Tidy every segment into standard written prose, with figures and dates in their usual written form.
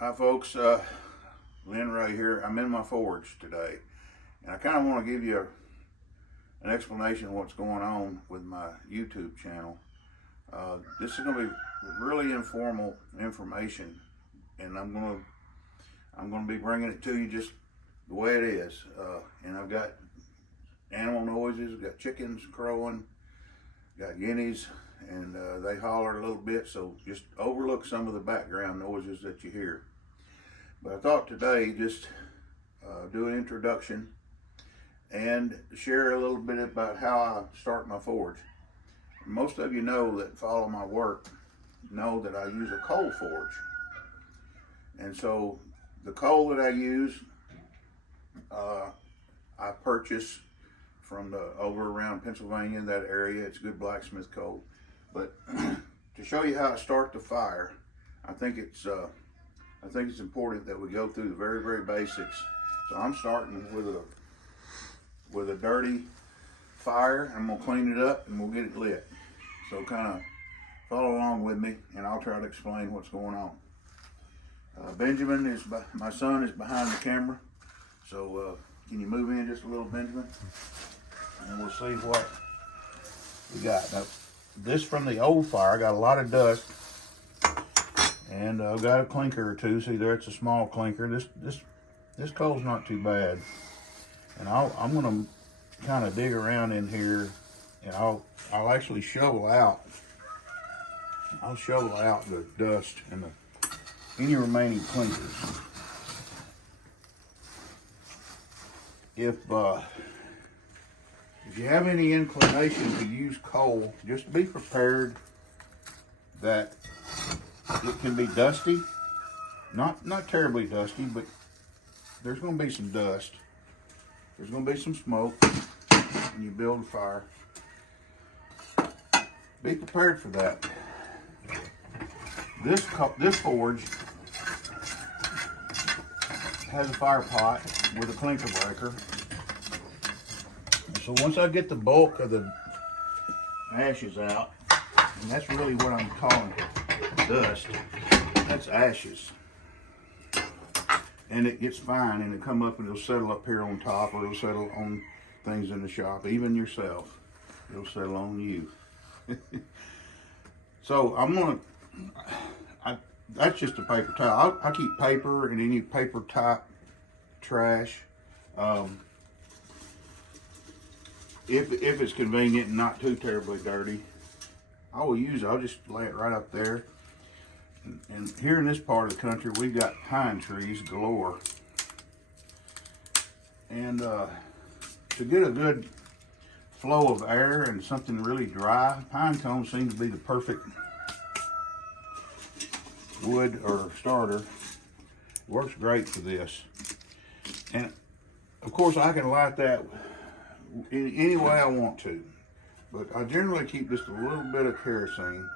Hi folks, Rhea here. I'm in my forge today, and I kind of want to give you an explanation of what's going on with my YouTube channel. This is going to be really informal information, and I'm going to be bringing it to you just the way it is. And I've got animal noises, I've got chickens crowing, got guineas, and they holler a little bit, so just overlook some of the background noises that you hear. But I thought today just do an introduction and share a little bit about how I start my forge. Most of you know that follow my work know that I use a coal forge, and so the coal that I use I purchase from over around Pennsylvania, that area. It's good blacksmith coal. But to show you how to start the fire, I think it's important that we go through the very basics. So I'm starting with a dirty fire. I'm gonna clean it up and we'll get it lit. So kind of follow along with me, and I'll try to explain what's going on. Benjamin my son is behind the camera. So can you move in just a little, Benjamin? And we'll see what we got. Now, this from the old fire, I got a lot of dust, and I've got a clinker or two. See there, it's a small clinker. This coal's not too bad, and I'm gonna kind of dig around in here, and I'll actually shovel out. I'll shovel out the dust and any remaining clinkers. If you have any inclination to use coal, just be prepared that it can be dusty. Not terribly dusty, but there's going to be some dust. There's going to be some smoke when you build a fire. Be prepared for that. This forge has a fire pot with a clinker breaker. So once I get the bulk of the ashes out, and that's really what I'm calling dust, that's ashes. And it gets fine, and it'll come up and it'll settle up here on top, or it'll settle on things in the shop, even yourself. It'll settle on you. So that's just a paper towel. I keep paper and any paper type trash. If it's convenient and not too terribly dirty, I'll just lay it right up there. And here in this part of the country, we've got pine trees galore. And to get a good flow of air and something really dry, pine cones seem to be the perfect wood or starter. Works great for this. And of course I can light that in any way I want to, but I generally keep just a little bit of kerosene,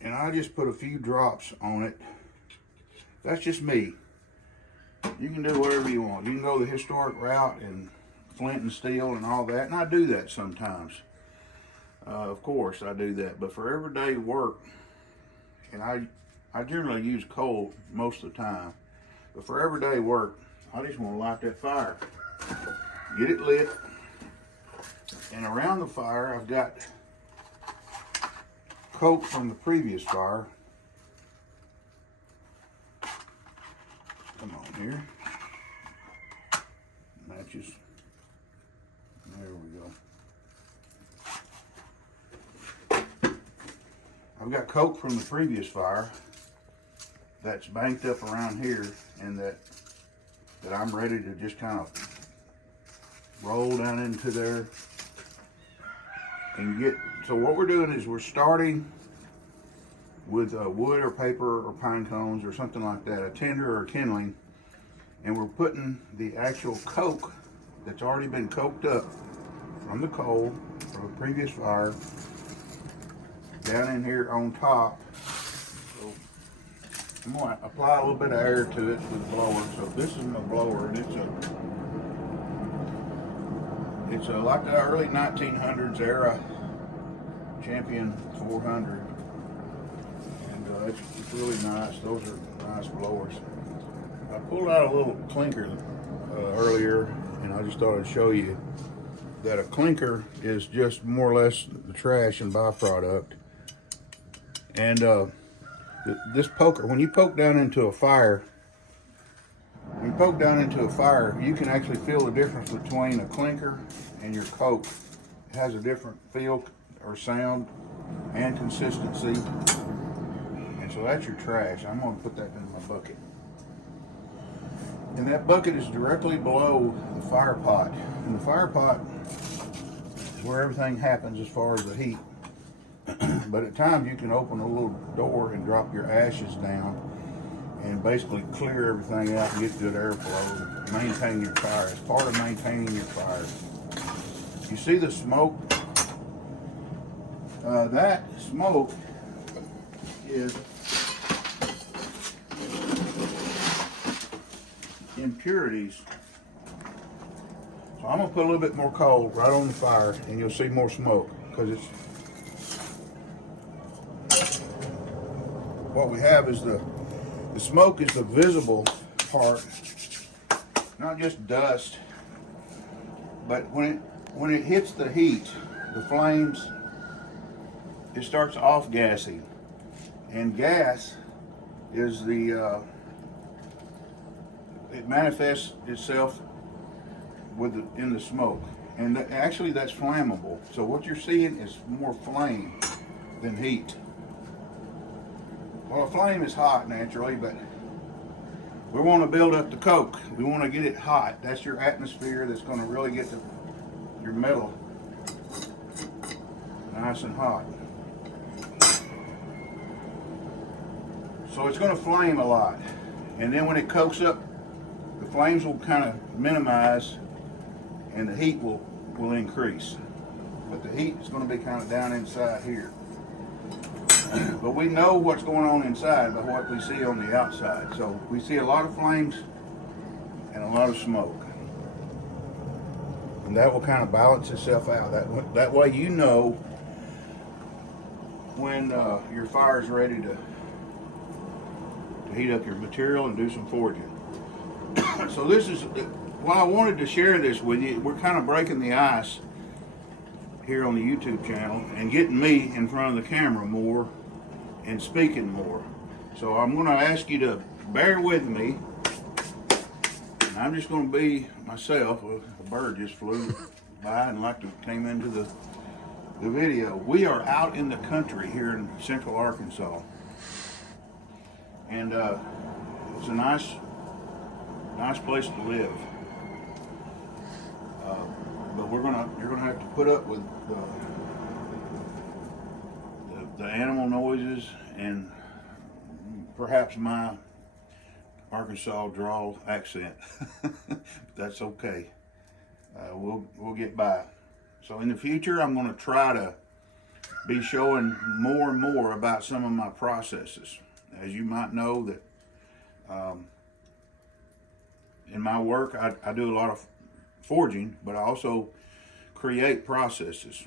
and I just put a few drops on it. That's just me. You can do whatever you want. You can go the historic route and flint and steel and all that, and I do that sometimes. Of course I do that, but for everyday work, and I generally use coal most of the time, but for everyday work, I just want to light that fire. Get it lit, and around the fire I've got coke from the previous fire. Come on here. Matches. There we go. I've got coke from the previous fire that's banked up around here, and that I'm ready to just kind of roll down into there and get. So what we're doing is we're starting with wood or paper or pine cones or something like that, a tinder or a kindling, and we're putting the actual coke that's already been coked up from the coal from the previous fire down in here on top. So I'm going to apply a little bit of air to it with the blower. So this is my blower, and it's like the early 1900s era Champion 400, and it's really nice. Those are nice blowers. I pulled out a little clinker earlier, and I just thought I'd show you that a clinker is just more or less the trash and byproduct. And this poker, when you poke down into a fire, you can actually feel the difference between a clinker and your coke. It has a different feel or sound and consistency. And so that's your trash. I'm going to put that in my bucket. And that bucket is directly below the fire pot. And the fire pot is where everything happens as far as the heat. But at times you can open a little door and drop your ashes down and basically clear everything out and get good airflow and maintain your fire. It's part of maintaining your fire. You see the smoke? That smoke is impurities. So I'm going to put a little bit more coal right on the fire and you'll see more smoke, because it's what we have is the smoke is the visible part, not just dust, but when it hits the heat, the flames, it starts off gassing, and gas is it manifests itself in the smoke, and actually that's flammable. So what you're seeing is more flame than heat. Well, a flame is hot naturally, but we want to build up the coke. We want to get it hot. That's your atmosphere that's going to really get your metal nice and hot. So it's going to flame a lot. And then when it cokes up, the flames will kind of minimize and the heat will increase. But the heat is going to be kind of down inside here. But we know what's going on inside by what we see on the outside. So we see a lot of flames and a lot of smoke. And that will kind of balance itself out. That way you know when your fire is ready to heat up your material and do some forging. So this is, well, I wanted to share this with you. We're kind of breaking the ice here on the YouTube channel and getting me in front of the camera more and speaking more. So I'm going to ask you to bear with me. And I'm just going to be myself. A bird just flew by and came into the video. We are out in the country here in central Arkansas. And it's a nice place to live. But you're gonna have to put up with the animal noises and perhaps my Arkansas drawl accent. But that's okay. We'll get by. So in the future, I'm going to try to be showing more and more about some of my processes. As you might know, that in my work, I do a lot of forging, but I also create processes.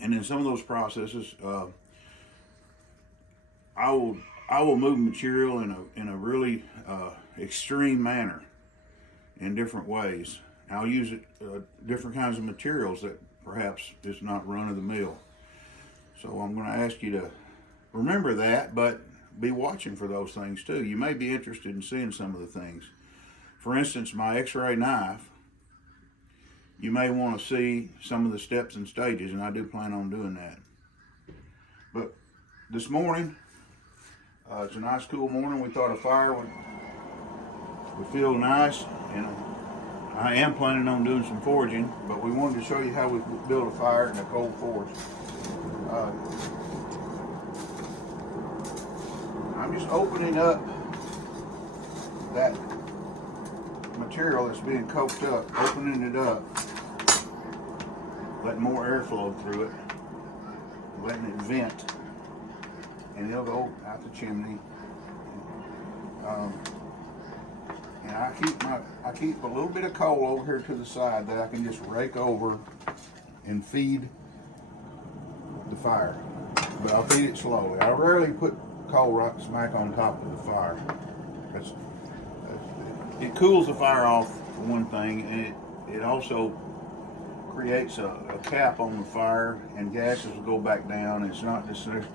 And in some of those processes, I will move material in a really extreme manner in different ways. I'll use different kinds of materials that perhaps is not run of the mill. So I'm going to ask you to remember that, but be watching for those things too. You may be interested in seeing some of the things. For instance, my X-ray knife, you may want to see some of the steps and stages, and I do plan on doing that. But this morning, it's a nice cool morning. We thought a fire would feel nice, and I am planning on doing some forging, but we wanted to show you how we build a fire in a cold forge. I'm just opening up that material that's being coked up, opening it up, letting more air flow through it, letting it vent, and it'll go out the chimney. And I keep a little bit of coal over here to the side that I can just rake over and feed the fire, but I'll feed it slowly. I rarely put coal right smack on top of the fire. It cools the fire off for one thing, and it also creates a cap on the fire, and gases will go back down. It's not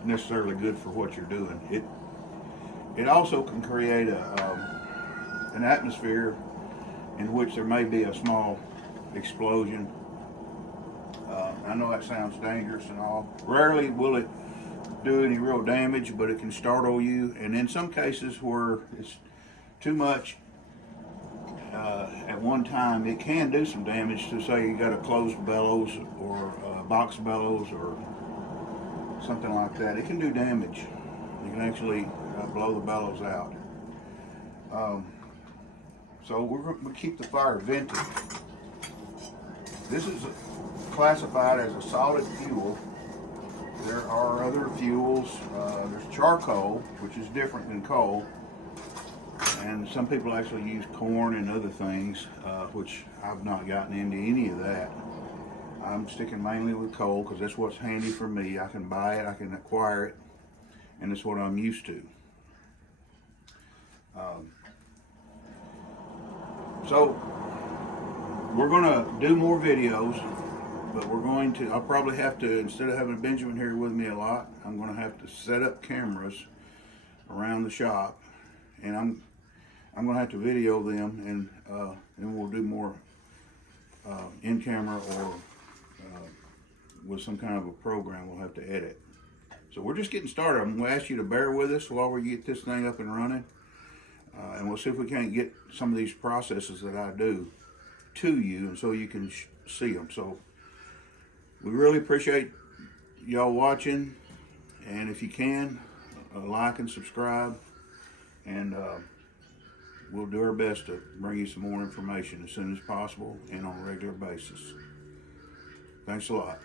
necessarily good for what you're doing. It also can create an atmosphere in which there may be a small explosion. I know that sounds dangerous and all. Rarely will it do any real damage, but it can startle you. And in some cases where it's too much at one time, it can do some damage. To say you got a closed bellows or a box bellows or something like that, it can do damage. You can actually blow the bellows out. So we're going to keep the fire vented. This is classified as a solid fuel. There are other fuels. There's charcoal, which is different than coal. And some people actually use corn and other things, which I've not gotten into any of that. I'm sticking mainly with coal because that's what's handy for me. I can buy it, I can acquire it, and it's what I'm used to. So we're going to do more videos, but I'll probably have to, instead of having Benjamin here with me a lot, I'm going to have to set up cameras around the shop, and I'm going to have to video them, and then we'll do more in camera or with some kind of a program we'll have to edit. So we're just getting started. I'm going to ask you to bear with us while we get this thing up and running, and we'll see if we can't get some of these processes that I do to you, and so you can see them. So we really appreciate y'all watching, and if you can, like and subscribe, and we'll do our best to bring you some more information as soon as possible and on a regular basis. Thanks a lot.